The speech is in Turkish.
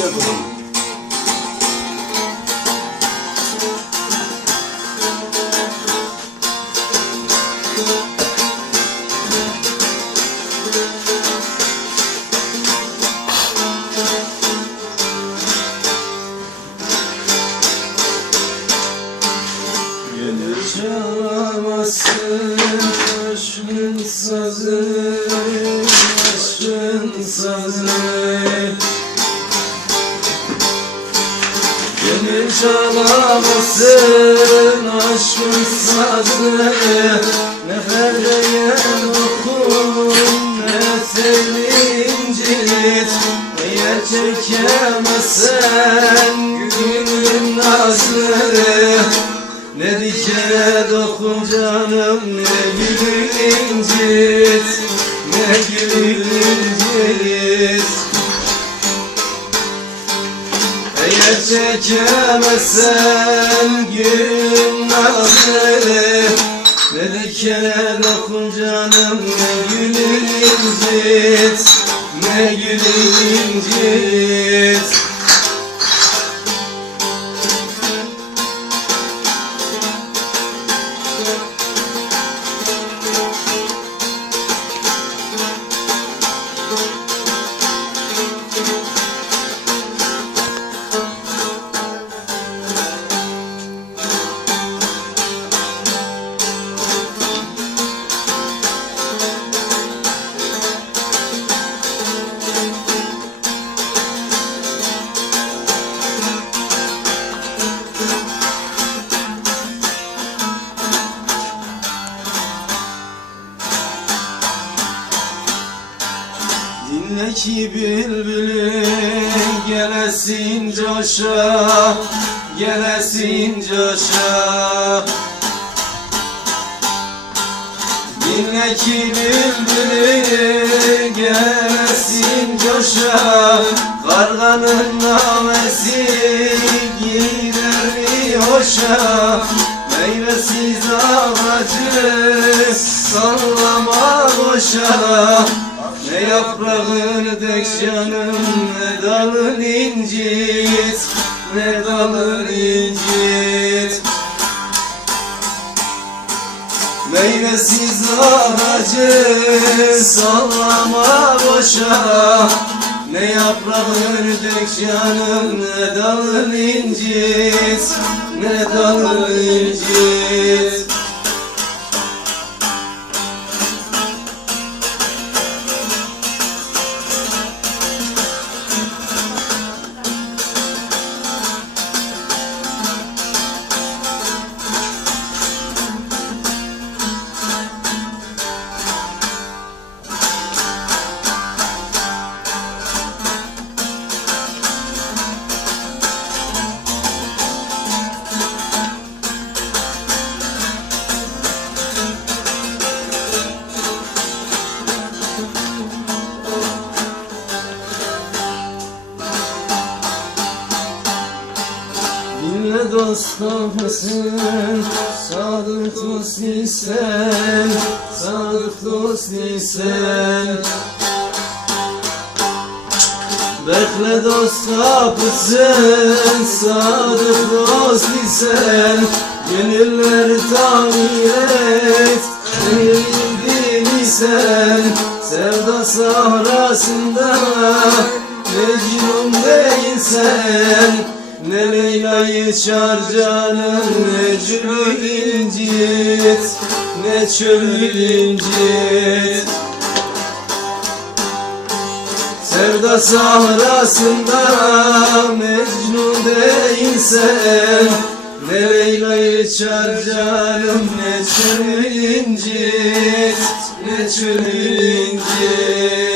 şey yapalım. Aşkın sazı, aşkın sazı çalamasın aşkın sazı. Ne perdeye dokun ne seni incit Eğer çekemezsen gülün nazlı. Ne dikene dokun canım ne gülün incit Ne gülün incit çekemezsen gün nazlı Ne dikene dokun canım ne gülün incit Ne gülün incit Dinle ki bülbülü gelesin coşa Gelesin coşa. Dinle ki bülbülü gelesin coşa. Karganın namesi gider mi hoşa? Meyvesiz ağacı sallama boşa ne yaprağını dök canım Ne dalın incit Ne dalın incit. Meyvesiz ağacı Sallama boşa Ne yaprağını dök canım Ne dalın incit Ne dalın incit Dinle dost kapısın Sadık dost isen Sadık dost isen Bekle dost kapısın Sadık dost isen Gönülleri tamir et Eğildin isen. Sevda sahrasında Mecnun değilsen ne Leyla'yı çağır canım Ne cülü incit Ne çölü incit. Sevda sahrasında Mecnun değilsen Ne Leyla'yı çağır canım Ne çölü incit Ne çölü incit